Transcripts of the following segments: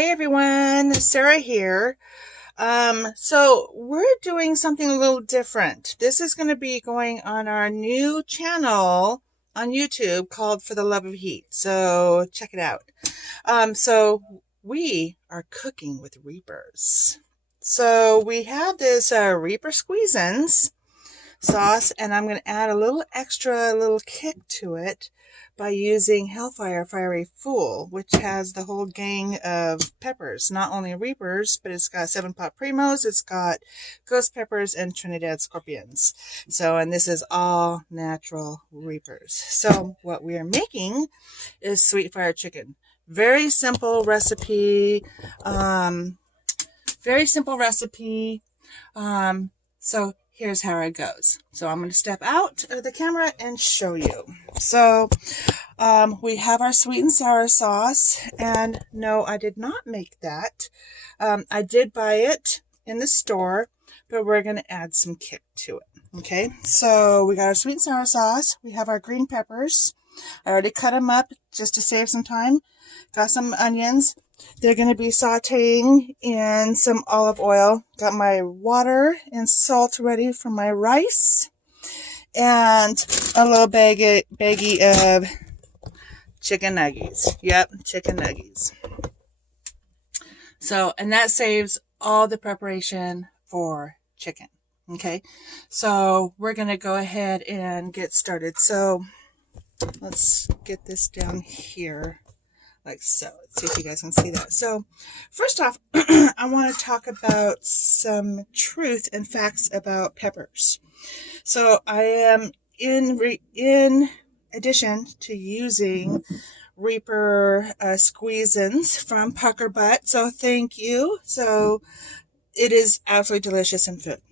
Hi everyone, Sarah here. So we're doing something a little different. This is going to be going on our new channel on YouTube called For the Love of Heat. So check it out. So we are cooking with Reapers. So we have this Reaper squeezins sauce, and I'm going to add a little kick to it by using HELLFIRE Fiery Fool, which has the whole gang of peppers. Not only Reapers, but it's got 7-pot primos, it's got ghost peppers, and Trinidad scorpions. So, and this is all natural Reapers. So what we are making is sweet fire chicken. Very simple recipe. So here's how it goes. So I'm going to step out of the camera and show you. So we have our sweet and sour sauce, and no, I did not make that. I did buy it in the store, but we're going to add some kick to it. Okay, so we got our sweet and sour sauce. We have our green peppers. I already cut them up just to save some time. Got some onions. They're going to be sauteing in some olive oil. Got my water and salt ready for my rice. And a little baggie of chicken nuggets. Yep, chicken nuggets. So, and that saves all the preparation for chicken. Okay, so we're going to go ahead and get started. So, let's get this down here. Like so. Let's see if you guys can see that. So, first off, I want to talk about some truth and facts about peppers. So, I am in addition to using Reaper squeezins from Pucker Butt. So, thank you. So, it is absolutely delicious in food.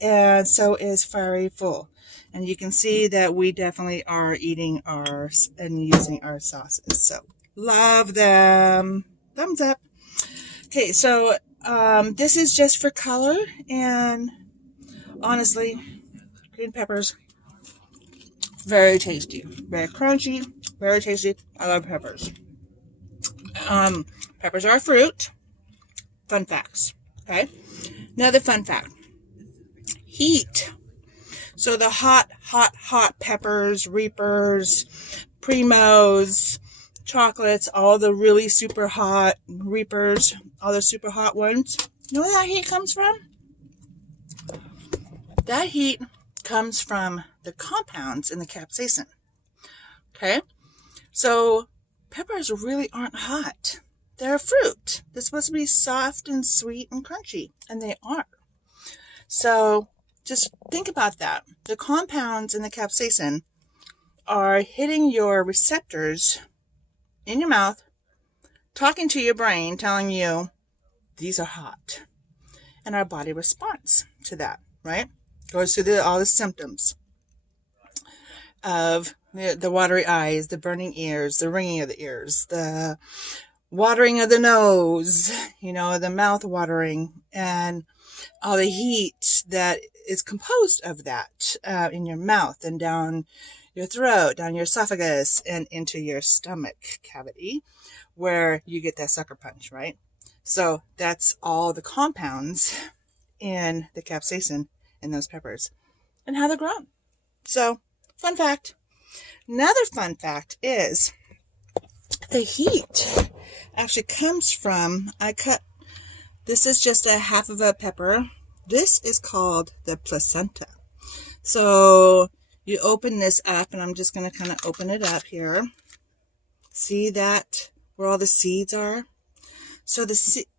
And so is Fiery Fool. And you can see that we definitely are eating ours and using our sauces. So, love them. Thumbs up. Okay, so this is just for color, and honestly, green peppers, very tasty, very crunchy, very tasty. I love peppers. Peppers are a fruit. Fun facts. Okay, another fun fact. Heat. So the hot peppers, Reapers, Primos, chocolates, all the really super hot Reapers, all the super hot ones. You know where that heat comes from? That heat comes from the compounds in the capsaicin. Okay? So peppers really aren't hot. They're a fruit. They're supposed to be soft and sweet and crunchy, and they are. So just think about that. The compounds in the capsaicin are hitting your receptors in your mouth, talking to your brain, telling you these are hot. And our body responds to that, right? Goes through all the symptoms of the watery eyes, the burning ears, the ringing of the ears, the watering of the nose, the mouth watering, and all the heat that is composed of that in your mouth and down your throat, down your esophagus, and into your stomach cavity, where you get that sucker punch, right? So that's all the compounds in the capsaicin in those peppers and how they're grown. So, fun fact. Another fun fact is the heat actually comes from, this is just a half of a pepper. This is called the placenta. So you open this up, and I'm just going to kind of open it up here. See that where all the seeds are? So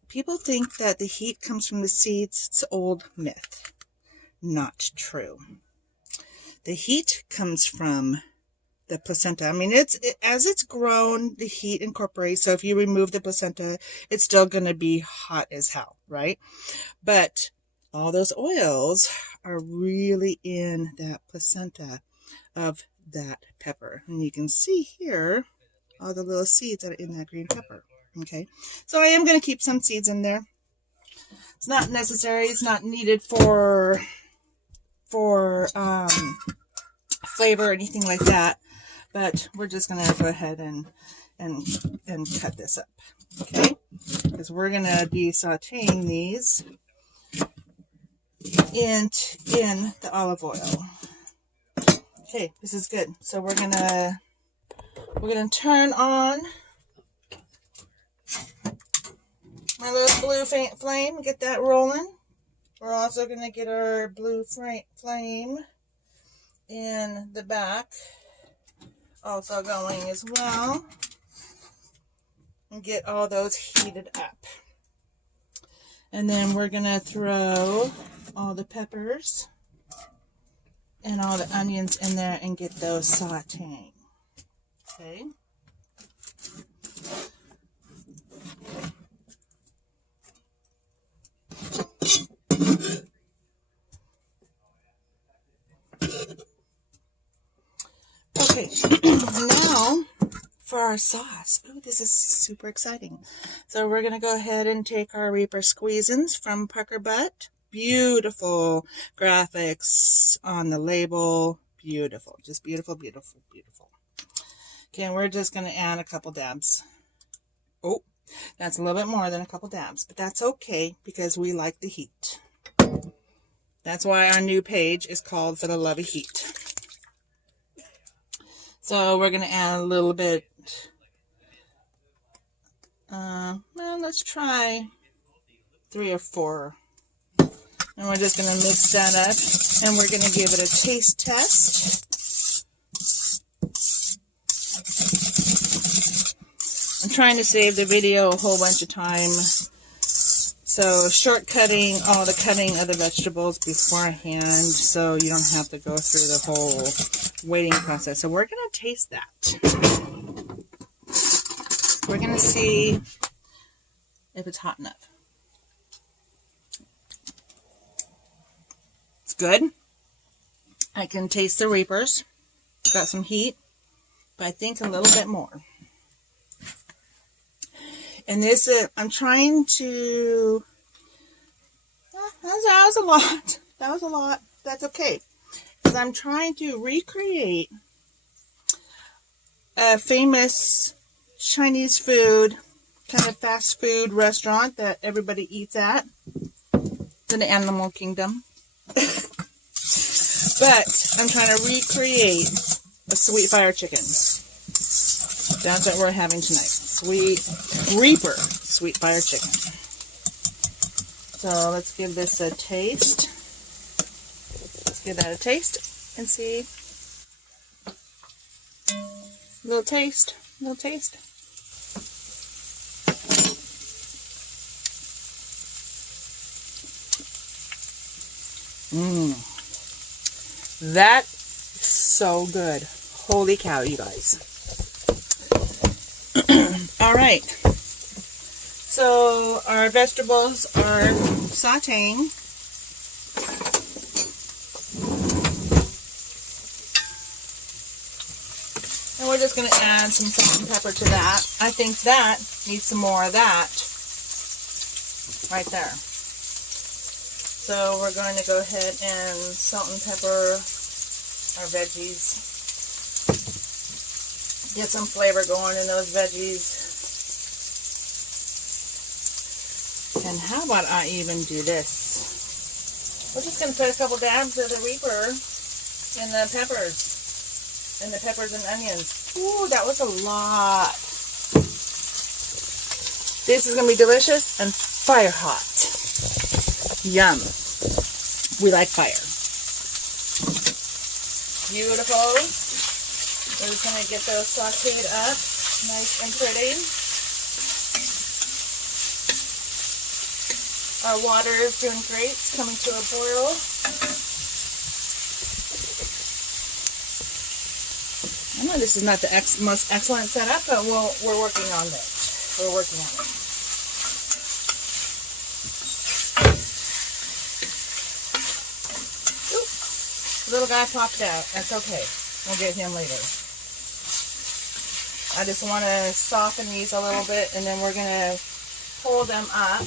people think that the heat comes from the seeds. It's an old myth. Not true. The heat comes from the placenta. I mean, as it's grown, the heat incorporates. So if you remove the placenta, it's still going to be hot as hell, right? But all those oils are really in that placenta of that pepper. And you can see here all the little seeds that are in that green pepper. Okay, so I am going to keep some seeds in there. It's not necessary. It's not needed for flavor or anything like that. But we're just going to go ahead and and cut this up, okay? Because we're going to be sauteing these in the olive oil. Okay, this is good. So we're gonna turn on my little blue flame, get that rolling. We're also gonna get our blue flame in the back also going as well, and get all those heated up. And then we're gonna throw all the peppers and all the onions in there and get those sauteing. Okay. Okay, now for our sauce. Oh, this is super exciting. So we're going to go ahead and take our Reaper Squeezins from Pucker Butt. Beautiful graphics on the label. Beautiful. Just beautiful, beautiful, beautiful. Okay, and we're just going to add a couple dabs. Oh, that's a little bit more than a couple dabs, but that's okay because we like the heat. That's why our new page is called For the Love of Heat. So we're going to add a little bit, well, let's try 3 or 4. And we're just going to mix that up, and we're going to give it a taste test. I'm trying to save the video a whole bunch of time, so shortcutting all the cutting of the vegetables beforehand so you don't have to go through the whole waiting process. So we're going to taste that. We're going to see if it's hot enough. It's good. I can taste the Reapers. It's got some heat, but I think a little bit more. And this, I'm trying to, that was a lot. That was a lot. That's okay. Because I'm trying to recreate a famous Chinese food, kind of fast food restaurant that everybody eats at in the animal kingdom. But I'm trying to recreate a sweet fire chicken. That's what we're having tonight. Sweet Reaper sweet fire chicken. So let's give this a taste. Let's give that a taste and see. Little taste. Little taste. That is so good. Holy cow, you guys. All right. So our vegetables are sauteing. And we're just going to add some salt and pepper to that. I think that needs some more of that right there. So we're going to go ahead and salt and pepper our veggies. Get some flavor going in those veggies. And how about I even do this? We're just going to put a couple dabs of the Reaper in the peppers. And the peppers and onions. Ooh, that was a lot. This is going to be delicious and fire hot. Yum. We like fire. Beautiful. We're just going to get those sauteed up nice and pretty. Our water is doing great. It's coming to a boil. I know this is not the most excellent setup, but we're working on it. We're working on it. Oop, little guy popped out. That's okay. We'll get him later. I just want to soften these a little bit, and then we're going to pull them up.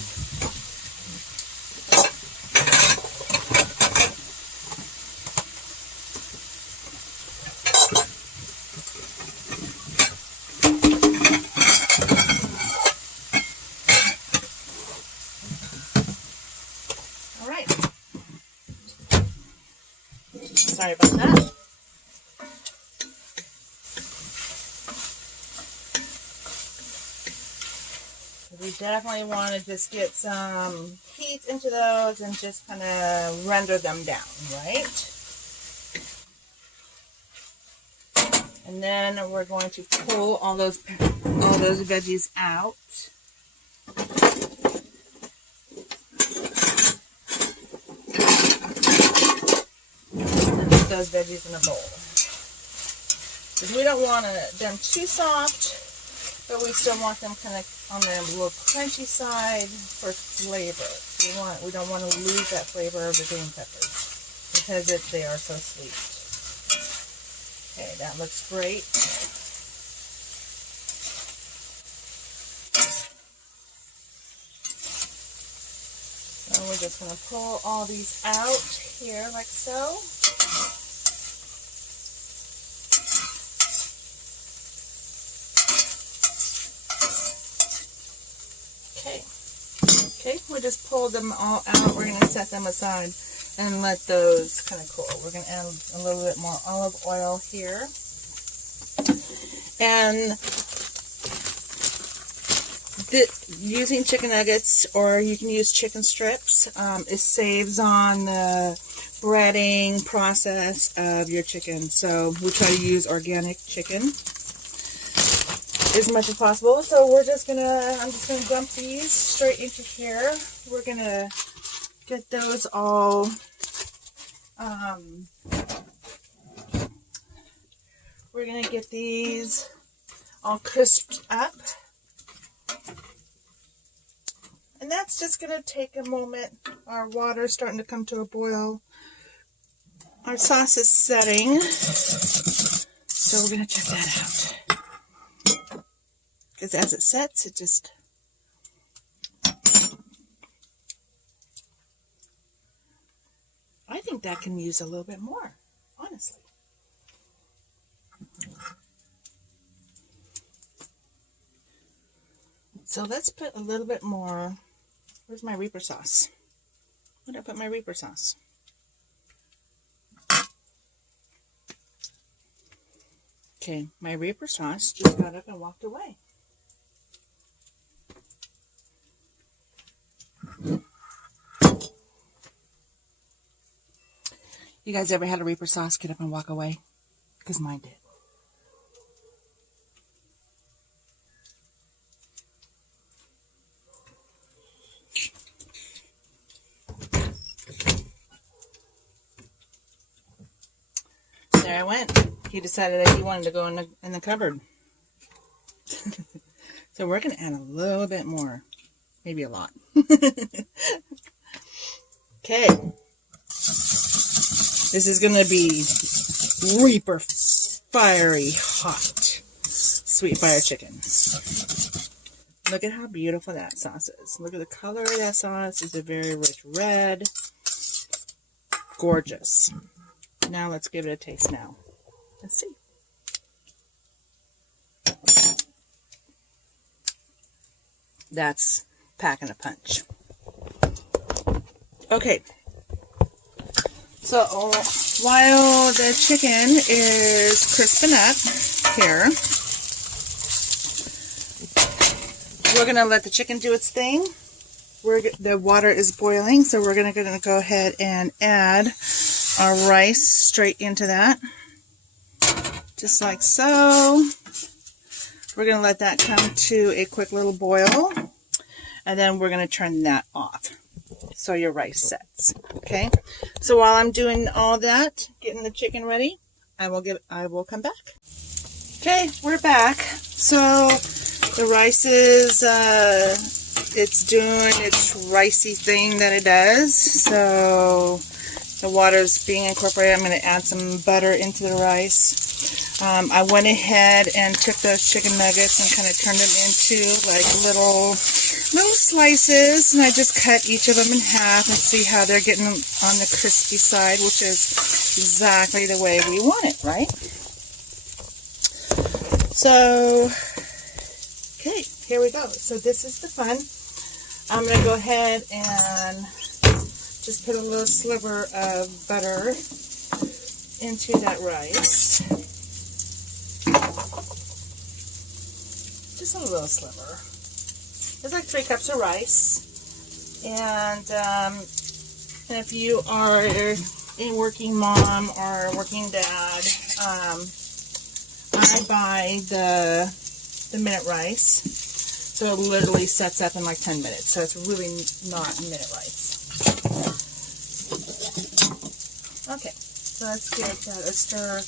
Sorry about that. We definitely want to just get some heat into those and just kind of render them down, right? And then we're going to pull all those veggies out. And put those veggies in a bowl. Because we don't want them too soft, but we still want them kind of on the little crunchy side for flavor. We don't want to lose that flavor of the green peppers because they are so sweet. Okay, that looks great. So we're just going to pull all these out here like so. Okay, we just pulled them all out. We're going to set them aside and let those kind of cool. We're going to add a little bit more olive oil here. And using chicken nuggets, or you can use chicken strips, it saves on the breading process of your chicken. So we try to use organic chicken as much as possible. So I'm just gonna dump these straight into here. We're gonna get those all we're gonna get these all crisped up, and that's just gonna take a moment. Our water's starting to come to a boil. Our sauce is setting, so we're gonna check that out. Because as it sets, I think that can use a little bit more, honestly. So let's put a little bit more. Where's my Reaper sauce? Where did I put my Reaper sauce? Okay, my Reaper sauce just got up and walked away. You guys ever had a Reaper sauce get up and walk away? Because mine did. There I went. He decided that he wanted to go in the cupboard. So we're going to add a little bit more. Maybe a lot. Okay. This is going to be Reaper Fiery Hot Sweet Fire Chicken. Look at how beautiful that sauce is. Look at the color of that sauce. It's a very rich red. Gorgeous. Now let's give it a taste now. Let's see. That's packing a punch. Okay. So while the chicken is crisping up here, we're going to let the chicken do its thing. The water is boiling, so we're going to go ahead and add our rice straight into that. Just like so. We're going to let that come to a quick little boil, and then we're going to turn that off so your rice sets. Okay, so while I'm doing all that, getting the chicken ready, I will come back. Okay, we're back. So the rice is it's doing its ricey thing that it does. So the water is being incorporated. I'm going to add some butter into the rice. I went ahead and took those chicken nuggets and kind of turned them into like little slices, and I just cut each of them in half and see how they're getting on the crispy side, which is exactly the way we want it, right? So, okay, here we go. So this is the fun. I'm going to go ahead and just put a little sliver of butter into that rice. Just a little sliver. It's like 3 cups of rice. And if you are a working mom or a working dad, I buy the minute rice. So it literally sets up in like 10 minutes. So it's really not minute rice. Okay, so let's give that a stir.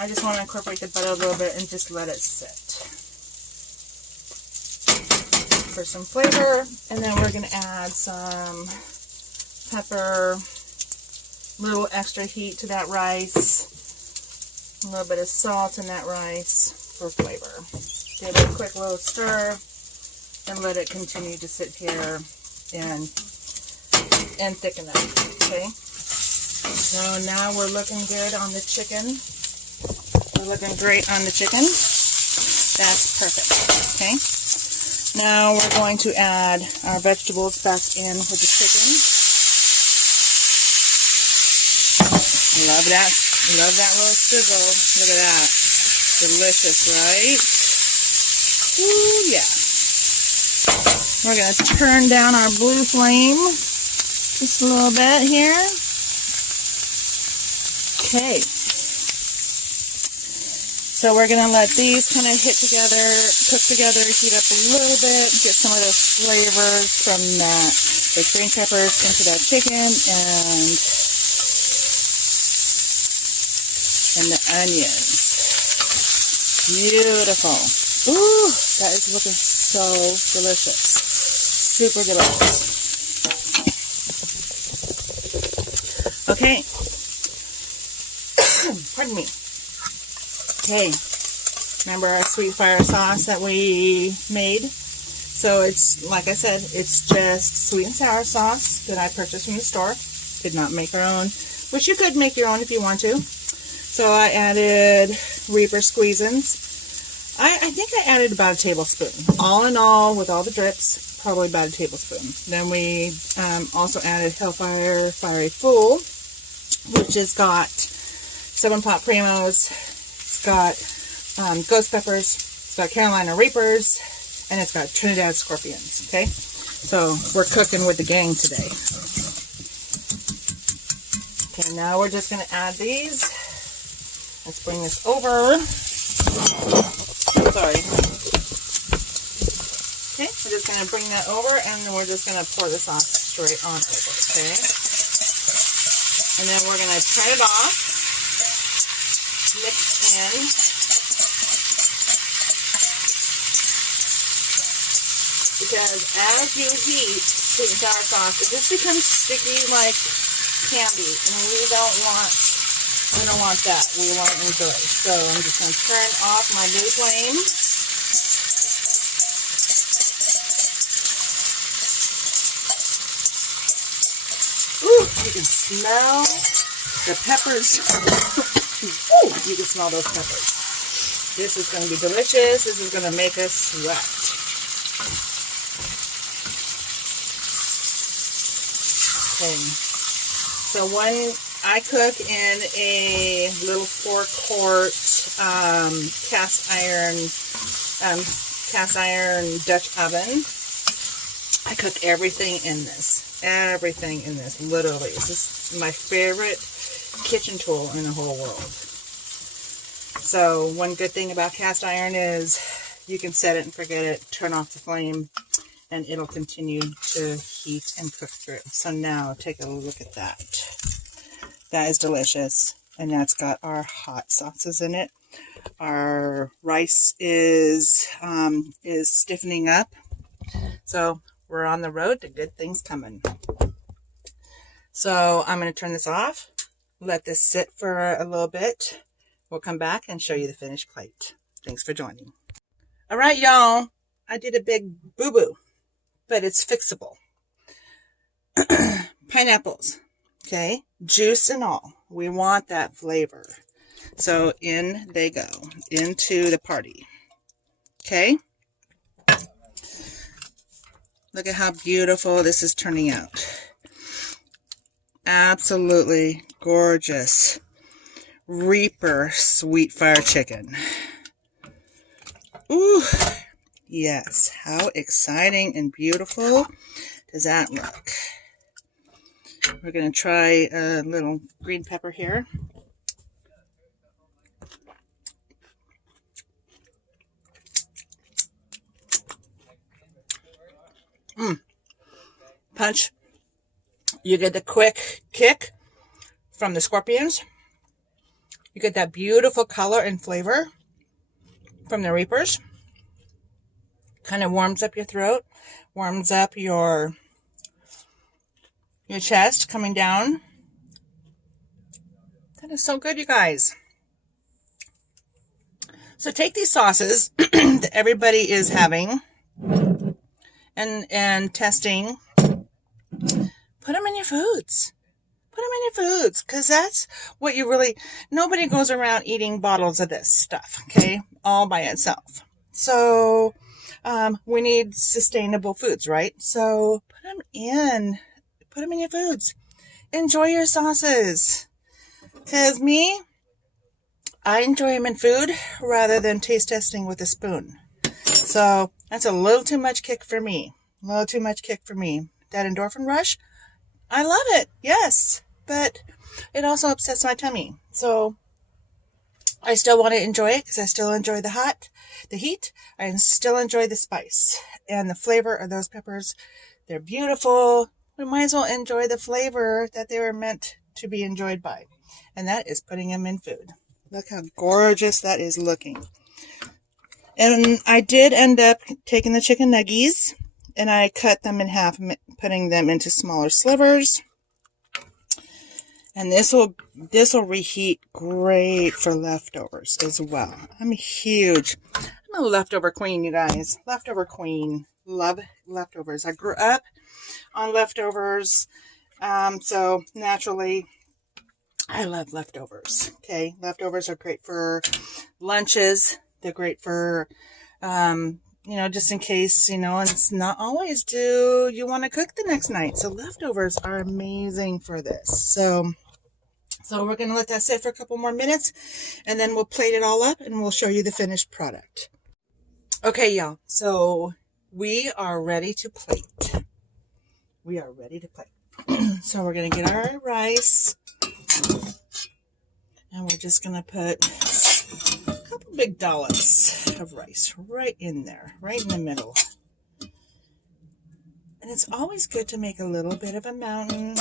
I just want to incorporate the butter a little bit and just let it sit for some flavor. And then we're going to add some pepper, a little extra heat to that rice, a little bit of salt in that rice for flavor. Give it a quick little stir and let it continue to sit here and thicken up. Okay, so now we're looking good on the chicken. We're looking great on the chicken. That's perfect. Okay, now we're going to add our vegetables back in with the chicken. Love that little sizzle. Look at that. Delicious, right? Ooh, yeah. We're going to turn down our blue flame just a little bit here. Okay. So we're going to let these kind of hit together, cook together, heat up a little bit, get some of those flavors from the green peppers into that chicken and the onions. Beautiful. Ooh, that is looking so delicious. Super delicious. Okay. Pardon me. Okay. Remember our sweet fire sauce that we made? So it's, like I said, it's just sweet and sour sauce that I purchased from the store. Did not make our own, which you could make your own if you want to. So I added Reaper squeezins. I think I added about a tablespoon. All in all, with all the drips, probably about a tablespoon. Then we also added HELLFIRE Fiery Fool, which has got 7 pot primos. It's got ghost peppers. It's got Carolina Reapers, and it's got Trinidad scorpions. Okay, so we're cooking with the gang today. Okay, now we're just going to add these. Let's bring this over. Sorry. Okay, we're just going to bring that over, and then we're just going to pour the sauce straight on over, okay? And then we're going to turn it off, mix in, because as you heat sweet and sour sauce, it just becomes sticky like candy, and we don't want that. We want to enjoy. So I'm just going to turn off my blue flame. Ooh, you can smell the peppers. Ooh, you can smell those peppers. This is going to be delicious. This is going to make us sweat. Okay. So when I cook in a little 4-quart cast iron Dutch oven. I cook everything in this. Everything in this, literally. This is my favorite kitchen tool in the whole world. So one good thing about cast iron is you can set it and forget it, turn off the flame, and it'll continue to heat and cook through. So now take a look at that. That is delicious, and that's got our hot sauces in it. Our rice is stiffening up, so we're on the road to good things coming. So I'm going to turn this off, let this sit for a little bit. We'll come back and show you the finished plate. Thanks for joining. All right, y'all. I did a big boo-boo, but it's fixable. Pineapples. Okay, juice and all. We want that flavor. So in they go, into the party. Okay? Look at how beautiful this is turning out. Absolutely gorgeous Reaper sweet fire chicken. Ooh, yes. How exciting and beautiful does that look? We're going to try a little green pepper here. Punch. You get the quick kick from the scorpions. You get that beautiful color and flavor from the Reapers. Kind of warms up your throat, warms up your chest coming down. That is so good, you guys. So take these sauces that everybody is having and testing. Put them in your foods. Put them in your foods, because that's what you really, nobody goes around eating bottles of this stuff, okay, all by itself. So we need sustainable foods, right? So put them in your foods. Enjoy your sauces. Because I enjoy them in food rather than taste testing with a spoon. So that's a little too much kick for me. That endorphin rush, I love it, yes, but it also upsets my tummy. So I still want to enjoy it because I still enjoy the heat. I still enjoy the spice and the flavor of those peppers. They're beautiful. We might as well enjoy the flavor that they were meant to be enjoyed by. And that is putting them in food. Look how gorgeous that is looking. And I did end up taking the chicken nuggies and I cut them in half, putting them into smaller slivers. And this will reheat great for leftovers as well. I'm a leftover queen, you guys. Leftover queen. Love leftovers. I grew up on leftovers. So naturally, I love leftovers. Okay. Leftovers are great for lunches. They're great for, just in case, and it's not always do you want to cook the next night. So leftovers are amazing for this. So we're going to let that sit for a couple more minutes and then we'll plate it all up and we'll show you the finished product. Okay, y'all. So we are ready to plate. So we're going to get our rice and we're just going to put a couple big dollops of rice right in there, right in the middle. And it's always good to make a little bit of a mountain.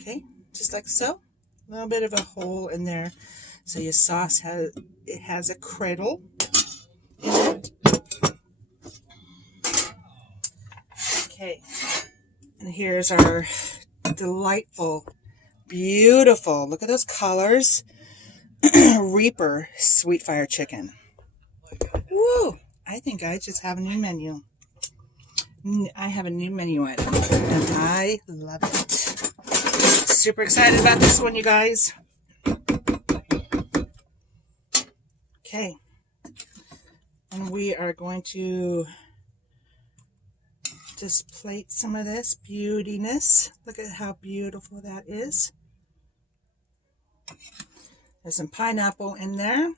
Okay, just like so. A little bit of a hole in there so your sauce has a cradle in it. Okay, and here's our delightful, beautiful, look at those colors, Reaper sweet fire chicken. Woo! I think I just have a new menu. I have a new menu item, and I love it. Super excited about this one, you guys. Okay. And we are going to just plate some of this beautiness. Look at how beautiful that is. There's some pineapple in there.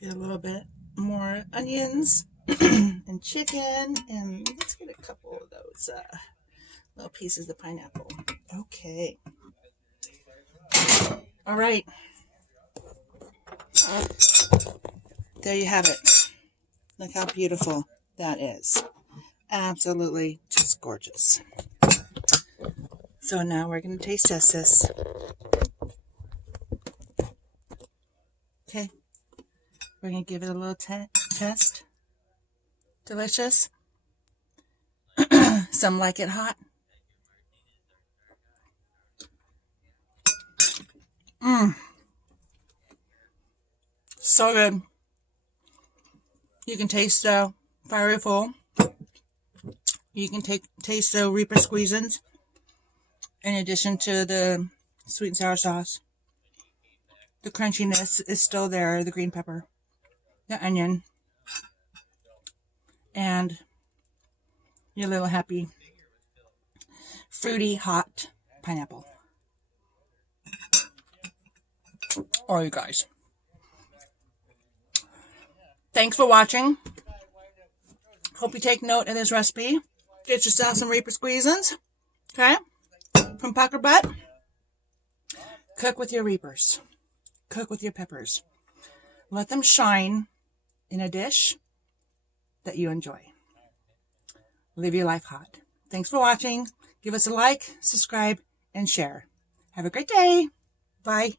Get a little bit more onions and chicken, and let's get a couple of those little pieces of pineapple. Okay. All right. There you have it. Look how beautiful that is. Absolutely just gorgeous. So now we're going to taste test this. Okay. We're going to give it a little test. Delicious. Some like it hot. So good. You can taste the Fiery Fool. You can taste the Reaper squeezins in addition to the sweet and sour sauce. The crunchiness is still there, the green pepper, the onion. and your little happy, fruity, hot pineapple. All right, you guys. Thanks for watching. Hope you take note of this recipe. Get yourself some Reaper squeezins. Okay? From Pucker Butt. Cook with your Reapers. Cook with your peppers. Let them shine in a dish that you enjoy. Live your life hot. Thanks for watching. Give us a like, subscribe, and share. Have a great day. Bye.